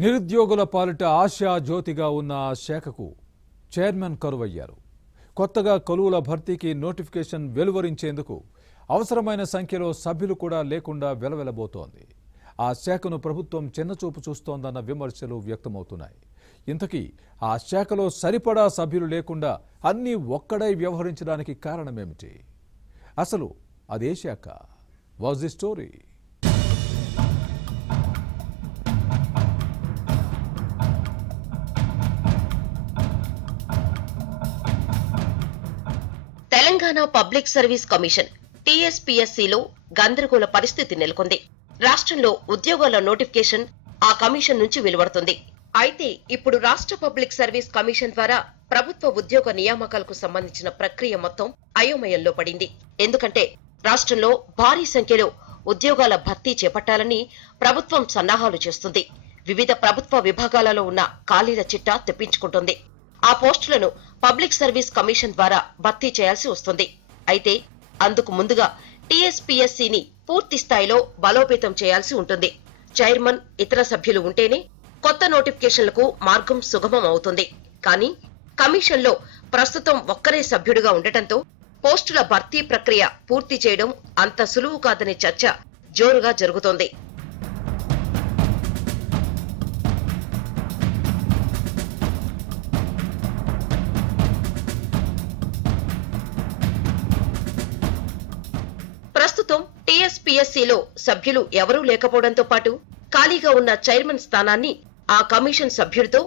నిరుద్యోగుల పాలిట ఆశా జ్యోతిగా ఉన్న శాఖకు చైర్మన్ కరువయ్యారు. కొత్తగా కొలువుల భర్తీకి నోటిఫికేషన్ వెలువరించేందుకు అవసరమైన సంఖ్యలో సభ్యులు కూడా లేకుండా వెలవెలబోతోంది. ఆ శాఖను ప్రభుత్వం చిన్నచూపు చూస్తోందన్న విమర్శలు వ్యక్తమవుతున్నాయి. ఇంతకీ ఆ శాఖలో సరిపడా సభ్యులు లేకుండా అన్నీ ఒక్కడై వ్యవహరించడానికి కారణమేమిటి? అసలు అదే శాఖ? Was the story? Telangana public service commission టీఎస్పీఎస్సీలో గందరగోళ పరిస్థితి నెలకొంది. రాష్ట్రంలో ఉద్యోగాల నోటిఫికేషన్ ఆ కమిషన్ నుంచి వెలువడుతుంది. అయితే ఇప్పుడు రాష్ట్ర పబ్లిక్ సర్వీస్ కమిషన్ ద్వారా ప్రభుత్వ ఉద్యోగ నియామకాలకు సంబంధించిన ప్రక్రియ మొత్తం అయోమయంలో పడింది. ఎందుకంటే రాష్ట్రంలో భారీ సంఖ్యలో ఉద్యోగాల భర్తీ చేపట్టాలని ప్రభుత్వం సన్నాహాలు చేస్తుంది. వివిధ ప్రభుత్వ విభాగాలలో ఉన్న ఖాళీల చిట్టా తెప్పించుకుంటుంది. ఆ పోస్టులను పబ్లిక్ సర్వీస్ కమిషన్ ద్వారా భర్తీ చేయాల్సి వస్తుంది. అయితే అందుకు ముందుగా టీఎస్పీఎస్సీని పూర్తి స్థాయిలో బలోపేతం చేయాల్సి ఉంటుంది. చైర్మన్, ఇతర సభ్యులు ఉంటేనే కొత్త నోటిఫికేషన్లకు మార్గం సుగమం అవుతుంది. కానీ కమిషన్లో ప్రస్తుతం ఒక్కరే సభ్యుడిగా ఉండటంతో పోస్టుల భర్తీ ప్రక్రియ పూర్తి చేయడం అంత సులువు కాదనే చర్చ జోరుగా జరుగుతోంది. ప్రస్తుతం టీఎస్పీఎస్సీలో సభ్యులు ఎవరూ లేకపోవడంతో పాటు ఖాళీగా ఉన్న చైర్మన్ స్థానాన్ని ఆ కమిషన్ సభ్యుడితో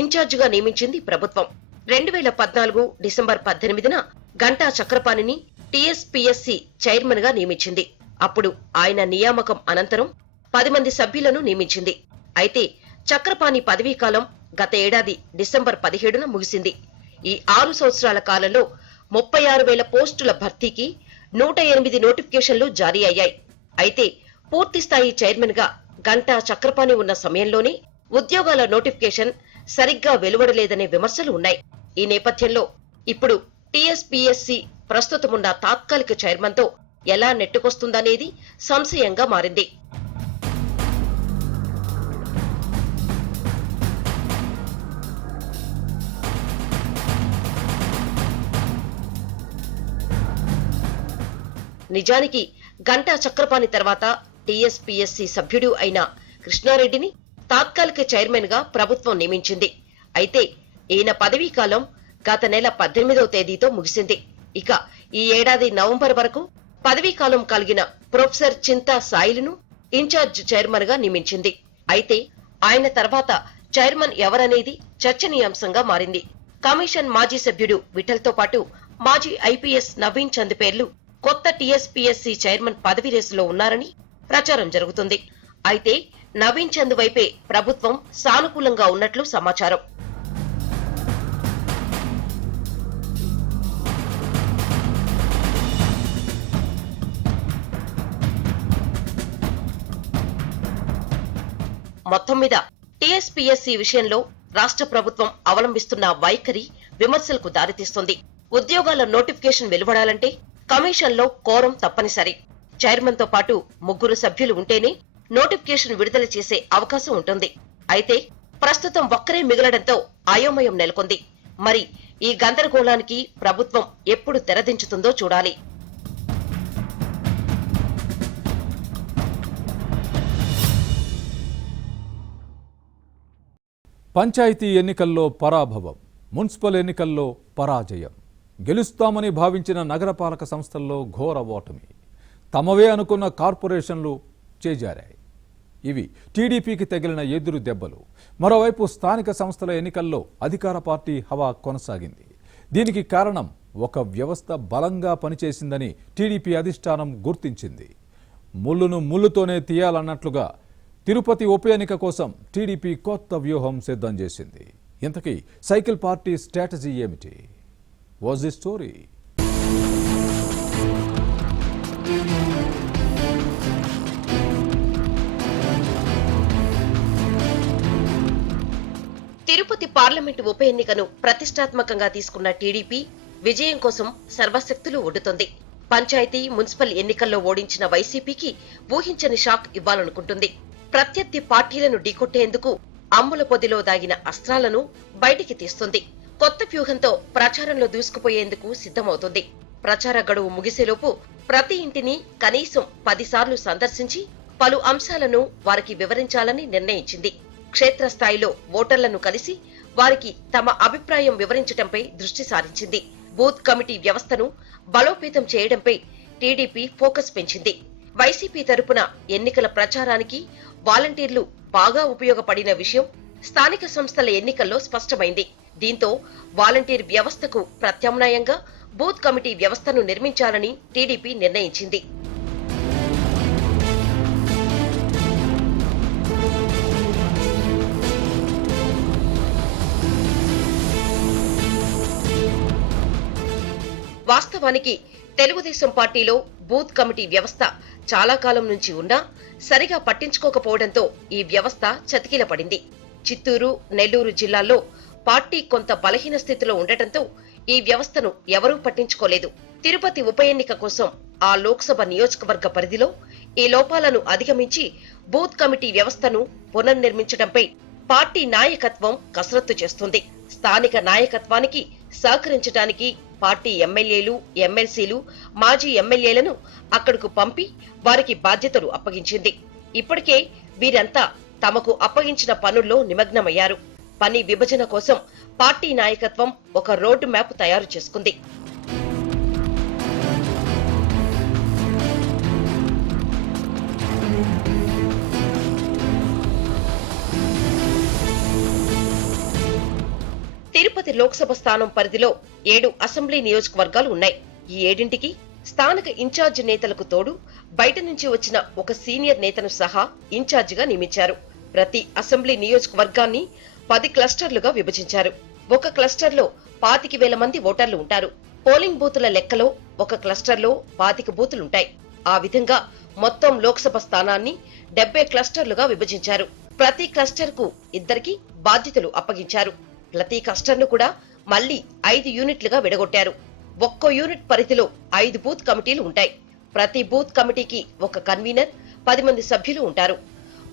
ఇన్ఛార్జిగా నియమించింది ప్రభుత్వం. 2014 డిసెంబర్ 18న గంటా చక్రపాణిని టీఎస్పీఎస్సీ చైర్మన్ గా నియమించింది. అప్పుడు ఆయన నియామకం అనంతరం 10 మంది సభ్యులను నియమించింది. అయితే చక్రపాణి పదవీకాలం గత ఏడాది డిసెంబర్ 17న ముగిసింది. ఈ 6 సంవత్సరాల కాలంలో 36,000 పోస్టుల భర్తీకి 108 నోటిఫికేషన్లు జారీ అయ్యాయి. అయితే పూర్తిస్థాయి చైర్మన్ గా గంటా చక్రపాణి ఉన్న సమయంలోనే ఉద్యోగాల నోటిఫికేషన్ సరిగ్గా వెలువడలేదనే విమర్శలు ఉన్నాయి. ఈ నేపథ్యంలో ఇప్పుడు టీఎస్పీఎస్సీ ప్రస్తుతమున్న తాత్కాలిక చైర్మన్ తో ఎలా నెట్టుకొస్తుందనేది సంశయంగా మారింది. నిజానికి గంటా చక్రపాణి తర్వాత టీఎస్పీఎస్సీ సభ్యుడు అయిన కృష్ణారెడ్డిని తాత్కాలిక చైర్మన్ గా ప్రభుత్వం నియమించింది. అయితే ఈయన పదవీకాలం గత నెల 18వ తేదీతో ముగిసింది. ఇక ఈ ఏడాది నవంబర్ వరకు పదవీకాలం కలిగిన ప్రొఫెసర్ చింతా సాయిలును ఇన్ఛార్జ్ చైర్మన్ గా నియమించింది. అయితే ఆయన తర్వాత చైర్మన్ ఎవరనేది చర్చనీయాంశంగా మారింది. కమిషన్ మాజీ సభ్యుడు విఠల్తో పాటు మాజీ ఐపీఎస్ నవీన్ చంద్ పేర్లు కొత్త టీఎస్పీఎస్సీ చైర్మన్ పదవి రేసులో ఉన్నారని ప్రచారం జరుగుతుంది. అయితే నవీన్ చంద్ వైపే ప్రభుత్వం సానుకూలంగా ఉన్నట్లు సమాచారం. మొత్తం మీద టీఎస్పీఎస్సీ విషయంలో రాష్ట్ర ప్రభుత్వం అవలంబిస్తున్న వైఖరి విమర్శలకు దారితీస్తుంది. ఉద్యోగాల నోటిఫికేషన్ వెలువడాలంటే కమిషన్లో కోరం తప్పనిసరి. చైర్మన్ తో పాటు 3 సభ్యులు ఉంటేనే నోటిఫికేషన్ విడుదల చేసే అవకాశం ఉంటుంది. అయితే ప్రస్తుతం ఒక్కరే మిగలడంతో అయోమయం నెలకొంది. మరి ఈ గందరగోళానికి ప్రభుత్వం ఎప్పుడు తెరదించుతుందో చూడాలి. పంచాయతీ ఎన్నికల్లో పరాభవం, మున్సిపల్ ఎన్నికల్లో పరాజయం. గెలుస్తామని భావించిన నగరపాలక సంస్థల్లో ఘోర ఓటమి. తమవే అనుకున్న కార్పొరేషన్లు చేజారాయి. ఇవి టీడీపీకి తగిలిన ఎదురు దెబ్బలు. మరోవైపు స్థానిక సంస్థల ఎన్నికల్లో అధికార పార్టీ హవా కొనసాగింది. దీనికి కారణం ఒక వ్యవస్థ బలంగా పనిచేసిందని టీడీపీ అధిష్టానం గుర్తించింది. ముళ్ళును ముళ్ళుతోనే తీయాలన్నట్లుగా తిరుపతి ఉప ఎన్నిక కోసం టీడీపీ కొత్త వ్యూహం సిద్ధం చేసింది. ఇంతకీ సైకిల్ పార్టీ స్ట్రాటజీ ఏమిటి? Was the story? Tirupati parliament ఉప ఎన్నికను ప్రతిష్టాత్మకంగా తీసుకున్న టీడీపీ విజయం కోసం సర్వశక్తులు ఒడ్డుతోంది. పంచాయతీ, మున్సిపల్ ఎన్నికల్లో ఓడించిన వైసీపీకి ఊహించని షాక్ ఇవ్వాలనుకుంటుంది. ప్రత్యర్థి పార్టీలను ఢీకొట్టేందుకు అమ్ముల పొదిలో దాగిన అస్త్రాలను బయటికి తీస్తుంది. కొత్త వ్యూహంతో ప్రచారంలో దూసుకుపోయేందుకు సిద్ధమవుతుంది. ప్రచార గడువు ముగిసేలోపు ప్రతి ఇంటిని కనీసం 10 సార్లు సందర్శించి పలు అంశాలను వారికి వివరించాలని నిర్ణయించింది. క్షేత్రస్థాయిలో ఓటర్లను కలిసి వారికి తమ అభిప్రాయం వివరించడంపై దృష్టి సారించింది. బూత్ కమిటీ వ్యవస్థను బలోపేతం చేయడంపై టీడీపీ ఫోకస్ పెంచింది. వైసీపీ తరపున ఎన్నికల ప్రచారానికి వాలంటీర్లు బాగా ఉపయోగపడిన విషయం స్థానిక సంస్థల ఎన్నికల్లో స్పష్టమైంది. దీంతో వాలంటీర్ వ్యవస్థకు ప్రత్యామ్నాయంగా బూత్ కమిటీ వ్యవస్థను నిర్మించాలని టీడీపీ నిర్ణయించింది. వాస్తవానికి తెలుగుదేశం పార్టీలో బూత్ కమిటీ వ్యవస్థ చాలా కాలం నుంచి ఉన్నా సరిగా పట్టించుకోకపోవడంతో ఈ వ్యవస్థ చతికిలపడింది. చిత్తూరు, నెల్లూరు జిల్లాల్లో పార్టీ కొంత బలహీన స్థితిలో ఉండటంతో ఈ వ్యవస్థను ఎవరూ పట్టించుకోలేదు. తిరుపతి ఉప ఎన్నిక కోసం ఆ లోక్సభ నియోజకవర్గ పరిధిలో ఈ లోపాలను అధిగమించి బూత్ కమిటీ వ్యవస్థను పునర్నిర్మించడంపై పార్టీ నాయకత్వం కసరత్తు చేస్తుంది. స్థానిక నాయకత్వానికి సహకరించడానికి పార్టీ ఎమ్మెల్యేలు, ఎమ్మెల్సీలు, మాజీ ఎమ్మెల్యేలను అక్కడకు పంపి వారికి బాధ్యతలు అప్పగించింది. ఇప్పటికే వీరంతా తమకు అప్పగించిన పనుల్లో నిమగ్నమయ్యారు. పని విభజన కోసం పార్టీ నాయకత్వం ఒక రోడ్డు మ్యాప్ తయారు చేసుకుంది. తిరుపతి లోక్సభ స్థానం పరిధిలో 7 అసెంబ్లీ నియోజకవర్గాలు ఉన్నాయి. ఈ 7ంటికి స్థానిక ఇన్ఛార్జ్ నేతలకు తోడు బయట నుంచి వచ్చిన ఒక సీనియర్ నేతను సహా ఇన్ఛార్జిగా నియమించారు. ప్రతి అసెంబ్లీ నియోజకవర్గాన్ని 10 క్లస్టర్లుగా విభజించారు. ఒక క్లస్టర్లో 25,000 మంది ఓటర్లు ఉంటారు. పోలింగ్ బూతుల లెక్కలో ఒక క్లస్టర్లో 25 బూతులుంటాయి. ఆ విధంగా మొత్తం లోక్సభ స్థానాన్ని 70 క్లస్టర్లుగా విభజించారు. ప్రతి క్లస్టర్ కు 2 బాధ్యతలు అప్పగించారు. ప్రతి క్లస్టర్ను కూడా మళ్లీ 5 యూనిట్లుగా విడగొట్టారు. ఒక్కో యూనిట్ పరిధిలో 5 బూత్ కమిటీలు ఉంటాయి. ప్రతి బూత్ కమిటీకి ఒక కన్వీనర్, 10 మంది సభ్యులు ఉంటారు.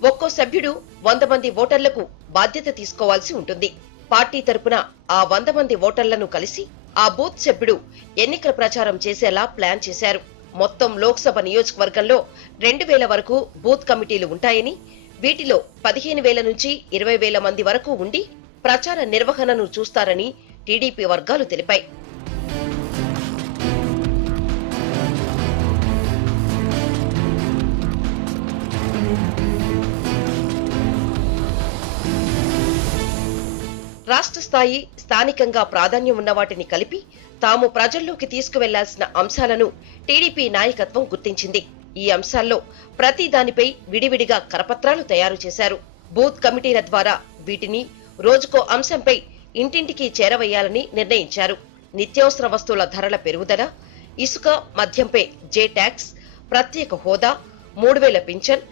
ఒక్కో సభ్యుడు 100 మంది ఓటర్లకు బాధ్యత తీసుకోవాల్సి ఉంటుంది. పార్టీ తరపున ఆ 100 మంది ఓటర్లను కలిసి ఆ బూత్ సభ్యుడు ఎన్నికల ప్రచారం చేసేలా ప్లాన్ చేశారు. మొత్తం లోక్సభ నియోజకవర్గంలో 2,000 వరకు బూత్ కమిటీలు ఉంటాయని, వీటిలో 15,000 నుంచి 20,000 మంది వరకు ఉండి ప్రచార నిర్వహణను చూస్తారని టీడీపీ వర్గాలు తెలిపాయి. రాష్ట్ర స్థాయి, స్థానికంగా ప్రాధాన్యం ఉన్న వాటిని కలిపి తాము ప్రజల్లోకి తీసుకువెళ్లాల్సిన అంశాలను టీడీపీ నాయకత్వం గుర్తించింది. ఈ అంశాల్లో ప్రతి దానిపై విడివిడిగా కరపత్రాలు తయారు చేశారు. బూత్ కమిటీల ద్వారా వీటిని రోజుకో అంశంపై ఇంటింటికి చేరవేయాలని నిర్ణయించారు. నిత్యావసర వస్తువుల ధరల పెరుగుదల, ఇసుక, మద్యంపై జే ట్యాక్స్, ప్రత్యేక హోదా, 3,000 పింఛన్,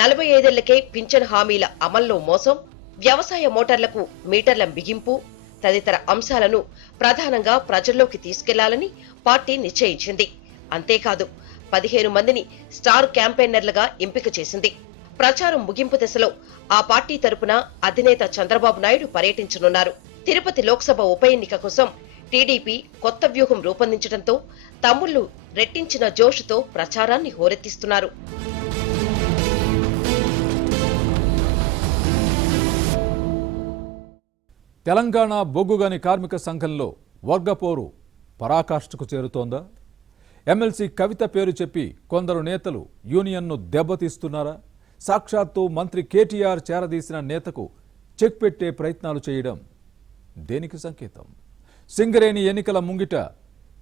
45 ఏళ్లకే పింఛన్ హామీల అమల్లో మోసం, వ్యవసాయ మోటార్లకు మీటర్ల బిగింపు తదితర అంశాలను ప్రధానంగా ప్రజల్లోకి తీసుకెళ్లాలని పార్టీ నిశ్చయించింది. అంతేకాదు 15 మందిని స్టార్ క్యాంపెయినర్లుగా ఎంపిక చేసింది. ప్రచారం ముగింపు దశలో ఆ పార్టీ తరపున అధినేత చంద్రబాబు నాయుడు పర్యటించనున్నారు. తిరుపతి లోక్సభ ఉప ఎన్నిక కోసం టీడీపీ కొత్త వ్యూహం రూపొందించడంతో తమ్ముళ్లు రెట్టించిన జోషుతో ప్రచారాన్ని హోరెత్తిస్తున్నారు. తెలంగాణ బొగ్గుగని కార్మిక సంఘంలో వర్గపోరు పరాకాష్ఠకు చేరుతోందా? ఎమ్మెల్సీ కవిత పేరు చెప్పి కొందరు నేతలు యూనియన్ను దెబ్బతీస్తున్నారా? సాక్షాత్తు మంత్రి కేటీఆర్ చేరదీసిన నేతకు చెక్ పెట్టే ప్రయత్నాలు చేయడం దేనికి సంకేతం? సింగరేణి ఎన్నికల ముంగిట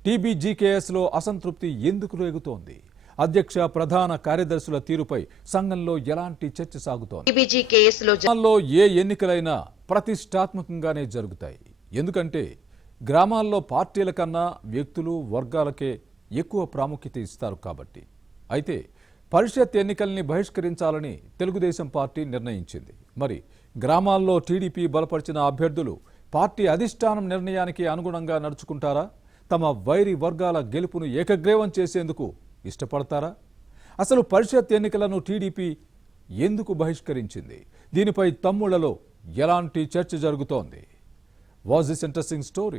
టీబీజీకేఎస్లో అసంతృప్తి ఎందుకు రేగుతోంది? అధ్యక్ష, ప్రధాన కార్యదర్శుల తీరుపై సంఘంలో ఎలాంటి చర్చ సాగుతోంది? టీబీజీకేఎస్లో ఏ ఎన్నికలైనా ప్రతిష్టాత్మకంగానే జరుగుతాయి. ఎందుకంటే గ్రామాల్లో పార్టీల కన్నా వ్యక్తులు, వర్గాలకే ఎక్కువ ప్రాముఖ్యత ఇస్తారు కాబట్టి. అయితే పరిషత్ ఎన్నికల్ని బహిష్కరించాలని తెలుగుదేశం పార్టీ నిర్ణయించింది. మరి గ్రామాల్లో టీడీపీ బలపరిచిన అభ్యర్థులు పార్టీ అధిష్టానం నిర్ణయానికి అనుగుణంగా నడుచుకుంటారా? తమ వైరి వర్గాల గెలుపును ఏకగ్రీవం చేసేందుకు ఇష్టపడతారా? అసలు పరిషత్ ఎన్నికలను టీడీపీ ఎందుకు బహిష్కరించింది? దీనిపై తమ్ముళ్లలో ఎలాంటి చర్చ జరుగుతోంది? Was this interesting story?